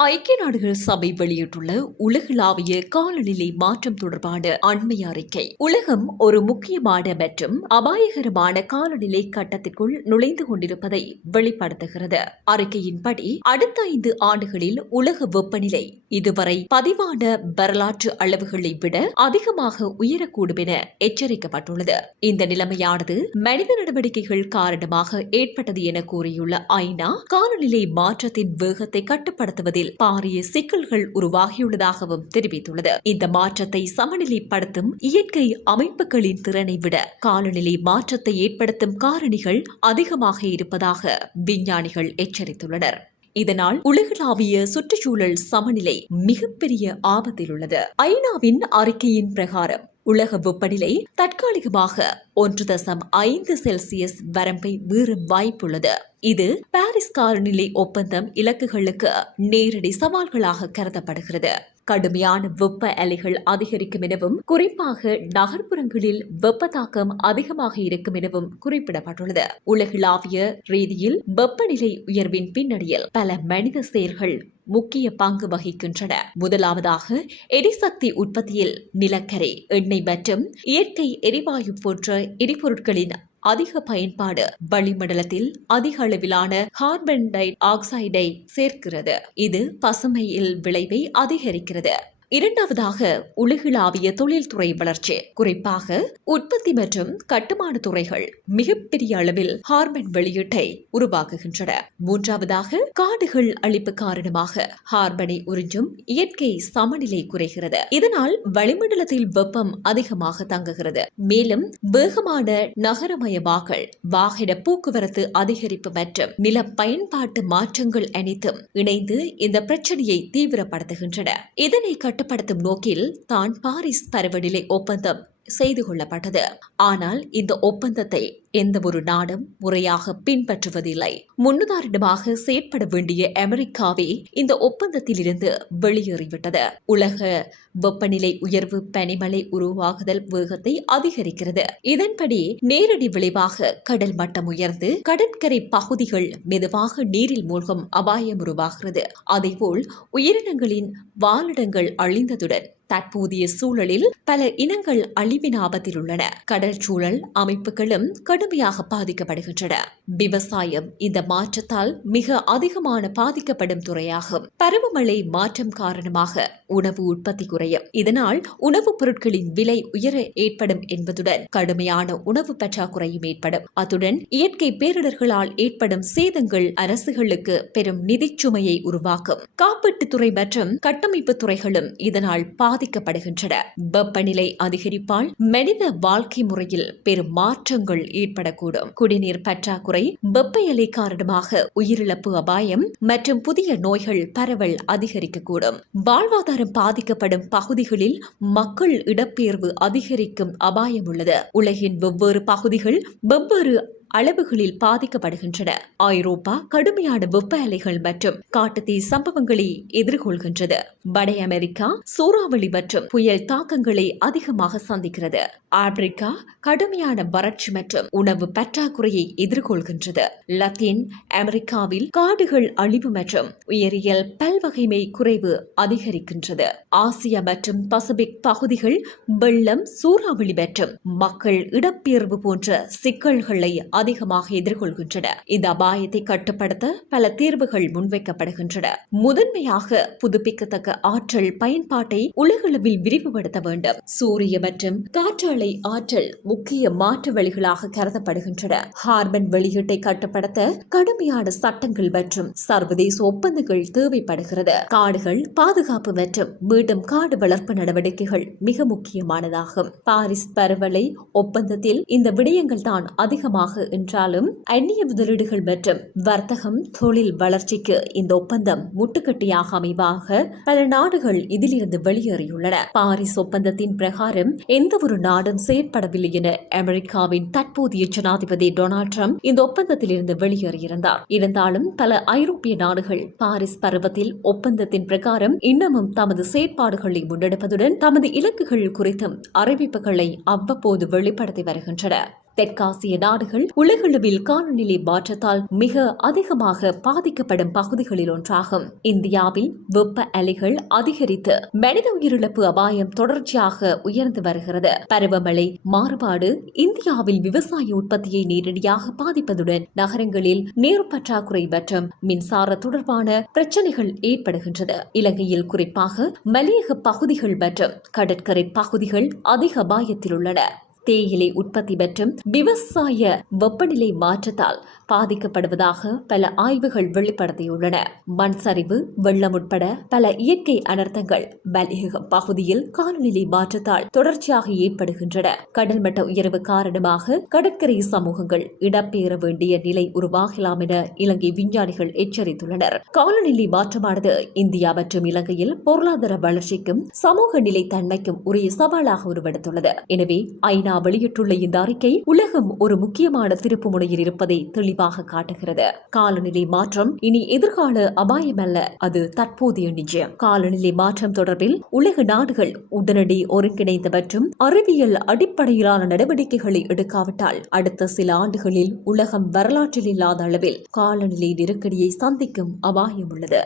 ஐக்கிய நாடுகள் சபை வெளியிட்டுள்ள உலகளாவிய காலநிலை மாற்றம் தொடர்பான அண்மை அறிக்கை உலகம் ஒரு முக்கியமான மற்றும் அபாயகரமான காலநிலை கட்டத்திற்குள் நுழைந்து கொண்டிருப்பதை வெளிப்படுத்துகிறது. அறிக்கையின்படி அடுத்த 5 ஆண்டுகளில் உலக வெப்பநிலை இதுவரை பதிவான வரலாற்று அளவுகளை விட அதிகமாக உயரக்கூடும் என எச்சரிக்கப்பட்டுள்ளது. இந்த நிலைமையானது மனித நடவடிக்கைகள் காரணமாக ஏற்பட்டது என கூறியுள்ள ஐநா காலநிலை மாற்றத்தின் வேகத்தை கட்டுப்படுத்துவதில் பாரிய சிக்கல்கள் உருவாகியுள்ளதாகவும் தெரிவித்துள்ளது. இந்த மாற்றத்தை சமநிலைப்படுத்தும் இயற்கை அமைப்புகளின் திறனை விட காலநிலை மாற்றத்தை ஏற்படுத்தும் காரணிகள் அதிகமாக இருப்பதாக விஞ்ஞானிகள் எச்சரித்துள்ளனர். இதனால் உலகளாவிய சுற்றுச்சூழல் சமநிலை மிகப்பெரிய ஆபத்தில் உள்ளது. ஐநாவின் அறிக்கையின் பிரகாரம் உலக வெப்பநிலை தற்காலிகமாக 1.5 செல்சியஸ் வரம்பை மீறும் வாய்ப்புள்ளது. இது பாரிஸ் காலநிலை ஒப்பந்தம் இலக்குகளுக்கு நேரடி சவால்களாக கருதப்படுகிறது. கடுமையான வெப்ப அலைகள் அதிகரிக்கும் எனவும் குறிப்பாக நகர்ப்புறங்களில் வெப்ப தாக்கம் அதிகமாக இருக்கும் எனவும் குறிப்பிடப்பட்டுள்ளது. உலகளாவிய ரீதியில் வெப்பநிலை உயர்வின் பின்னணியில் பல மனித செயல்கள் முக்கிய பங்கு வகிக்கின்றன. முதலாவதாக எரிசக்தி உற்பத்தியில் நிலக்கரி, எண்ணெய் மற்றும் இயற்கை எரிவாயு போன்ற எரிபொருட்களின் அதிக பயன்பாடு வளிமண்டலத்தில் அதிக அளவிலான கார்பன் டை ஆக்சைடை சேர்க்கிறது. இது பசுமையில் விளைவை அதிகரிக்கிறது. இரண்டாவதாக உலகளாவிய தொழில்துறை வளர்ச்சி, குறிப்பாக உற்பத்தி மற்றும் கட்டுமான துறைகள் மிகப்பெரிய அளவில் கார்பன் வெளியீட்டை உருவாக்குகின்றன. மூன்றாவதாக காடுகள் அழிப்பு காரணமாக கார்பனை உறிஞ்சும் இயற்கை சமநிலை குறைகிறது. இதனால் வளிமண்டலத்தில் வெப்பம் அதிகமாக தங்குகிறது. மேலும் வேகமான நகரமயமாக்கல், வாகன போக்குவரத்து அதிகரிப்பு மற்றும் நில பயன்பாட்டு மாற்றங்கள் அனைத்தும் இணைந்து இந்த பிரச்சனையை தீவிரப்படுத்துகின்றன. இதனை கட்டுப்படுத்தும் நோக்கில் தான் பாரிஸ் பருவநிலை ஒப்பந்தம் செய்து கொள்ளப்பட்டது. ஆனால் இந்த ஒப்பந்தத்தை எந்த ஒரு நாடும் முறையாக பின்பற்றுவதில்லை. முன்னுதாரணமாக செயற்பட வேண்டிய அமெரிக்காவே இந்த ஒப்பந்தத்தில் இருந்து வெளியேறிவிட்டது. உலக வெப்பநிலை உயர்வு பனிமலை உருவாகுதல் வேகத்தை அதிகரிக்கிறது. இதன்படி நேரடி விளைவாக கடல் மட்டம் உயர்ந்து கடற்கரை பகுதிகள் மெதுவாக நீரில் மூழ்கும் அபாயம் உருவாகிறது. அதேபோல் உயிரினங்களின் வாழிடங்கள் அழிந்ததுடன் தற்போதைய சூழலில் பல இனங்கள் அழிவின் ஆபத்தில் உள்ளன. கடல் சூழல் அமைப்புகளும் கடுமையாக பாதிக்கப்படுகின்றன. விவசாயம் இந்த மாற்றத்தால் மிக அதிகமான பாதிக்கப்படும் துறையாகும். பருவமழை மாற்றம் காரணமாக உணவு உற்பத்தி குறையும். இதனால் உணவுப் பொருட்களின் விலை உயர ஏற்படும் என்பதுடன் கடுமையான உணவு பற்றாக்குறையும் ஏற்படும். அத்துடன் இயற்கை பேரிடர்களால் ஏற்படும் சேதங்கள் அரசுகளுக்கு பெரும் நிதிச்சுமையை உருவாக்கும். காப்பீட்டுத்துறை மற்றும் கட்டமைப்பு துறைகளும் இதனால் பாதிக்கப்படுகின்றன. வெப்பநிலை அதிகரிப்பால் மனித வாழ்க்கை முறையில் பெரும் மாற்றங்கள் ஏற்படக்கூடும். குடிநீர் பற்றாக்குறை, வெப்ப அலை காரணமாக உயிரிழப்பு அபாயம் மற்றும் புதிய நோய்கள் பரவல் அதிகரிக்கக்கூடும். வாழ்வாதாரம் பாதிக்கப்படும் பகுதிகளில் மக்கள் இடப்பெயர்வு அதிகரிக்கும் அபாயம் உள்ளது. உலகின் வெவ்வேறு பகுதிகள் வெவ்வேறு அளவுகளில் பாதிக்கப்படுகின்றன. ஐரோப்பா கடுமையான வெப்ப அலைகள் மற்றும் காட்டுத்தீ சம்பவங்களை எதிர்கொள்கின்றது. வட அமெரிக்கா சூறாவளி மற்றும் புயல் தாக்கங்களை அதிகமாக சந்திக்கிறது. ஆப்பிரிக்கா கடுமையான வறட்சி மற்றும் உணவு பற்றாக்குறையை எதிர்கொள்கின்றது. லத்தீன் அமெரிக்காவில் காடுகள் அழிவு மற்றும் உயிரியல் பல்வகைமை குறைவு அதிகரிக்கின்றது. ஆசியா மற்றும் பசிபிக் பகுதிகள் வெள்ளம், சூறாவளி மற்றும் மக்கள் இடப்பெயர்வு போன்ற சிக்கல்களை அதிகமாக எதிர்கொள்கின்றன. இந்த அபாயத்தை கட்டுப்படுத்த பல தீர்வுகள் முன்வைக்கப்படுகின்றன. முதன்மையாக புதுப்பிக்கத்தக்க ஆற்றல் பயன்பாட்டை உலகளவில் விரிவுபடுத்த வேண்டும். சூரிய மற்றும் காற்றாலை ஆற்றல் முக்கிய மாற்று வழிகளாக கருதப்படுகின்றன. கார்பன் வெளியீட்டை கட்டுப்படுத்த கடுமையான சட்டங்கள் மற்றும் சர்வதேச ஒப்பந்தங்கள் தேவைப்படுகிறது. காடுகள் பாதுகாப்பு மற்றும் மீண்டும் காடு வளர்ப்பு நடவடிக்கைகள் மிக முக்கியமானதாகும். பாரிஸ் பருவநிலை ஒப்பந்தத்தில் இந்த விடயங்கள் தான் அதிகமாக என்றாலும் அந்நிய முதலீடுகள் மற்றும் வர்த்தகம், தொழில் வளர்ச்சிக்கு இந்த ஒப்பந்தம் முட்டுக்கட்டியாக அமைவாக பல நாடுகள் இதிலிருந்து வெளியேறியுள்ளன. பாரிஸ் ஒப்பந்தத்தின் பிரகாரம் எந்த ஒரு நாடும் செயற்படவில்லை என அமெரிக்காவின் தற்போதைய ஜனாதிபதி டொனால்ட் ட்ரம்ப் இந்த ஒப்பந்தத்தில் இருந்து வெளியேறியிருந்தார். இருந்தாலும் பல ஐரோப்பிய நாடுகள் பாரிஸ் பருவத்தில் ஒப்பந்தத்தின் பிரகாரம் இன்னமும் தமது செயற்பாடுகளை முன்னெடுப்பதுடன் தமது இலக்குகள் குறித்தும் அறிவிப்புகளை அவ்வப்போது வெளிப்படுத்தி வருகின்றன. தெற்காசிய நாடுகள் உலகளவில் காலநிலை மாற்றத்தால் மிக அதிகமாக பாதிக்கப்படும் பகுதிகளில் ஒன்றாகும். இந்தியாவில் வெப்ப அலைகள் அதிகரித்து மனித உயிரிழப்பு அபாயம் தொடர்ச்சியாக உயர்ந்து வருகிறது. பருவமழை மாறுபாடு இந்தியாவில் விவசாய உற்பத்தியை நேரடியாக பாதிப்பதுடன் நகரங்களில் நீர் பற்றாக்குறை மற்றும் மின்சார தொடர்பான பிரச்சனைகள் ஏற்படுகின்றன. இலங்கையில் குறிப்பாக மலையக பகுதிகள் மற்றும் கடற்கரை பகுதிகள் அதிக அபாயத்தில் உள்ளன. தேயிலை உற்பத்தி மற்றும் விவசாய வெப்பநிலை மாற்றத்தால் பாதிக்கப்படுவதாக பல ஆய்வுகள் வெளிப்படுத்தியுள்ளன. மண் சரிவு, வெள்ளம் உட்பட பல இயற்கை அனர்த்தங்கள் மலையக பகுதியில் காலநிலை மாற்றத்தால் தொடர்ச்சியாக ஏற்படுகின்றன. கடல் மட்ட உயர்வு காரணமாக கடற்கரை சமூகங்கள் இடம்பெயர வேண்டிய நிலை உருவாகலாம் என இலங்கை விஞ்ஞானிகள் எச்சரித்துள்ளனர். காலநிலை மாற்றமானது இந்தியா மற்றும் இலங்கையில் பொருளாதார வளர்ச்சிக்கும் சமூக நிலைத்தன்மைக்கும் உரிய சவாலாக உருவெடுத்துள்ளது. எனவே ஐநா வெளியிட்டுள்ள இந்த அறிக்கை உலகம் ஒரு முக்கியமான திருப்பு முனையில் இருப்பதை தெளிவாக காட்டுகிறது. காலநிலை மாற்றம் இனி எதிர்கால அபாயம் அல்ல, அது தற்போதைய நிஜம். காலநிலை மாற்றம் தொடர்பில் உலக நாடுகள் உடனடி ஒருங்கிணைந்த மற்றும் அறிவியல் அடிப்படையிலான நடவடிக்கைகளை எடுக்காவிட்டால் அடுத்த சில ஆண்டுகளில் உலகம் வரலாற்றில் இல்லாத அளவில் காலநிலை நெருக்கடியை சந்திக்கும் அபாயம் உள்ளது.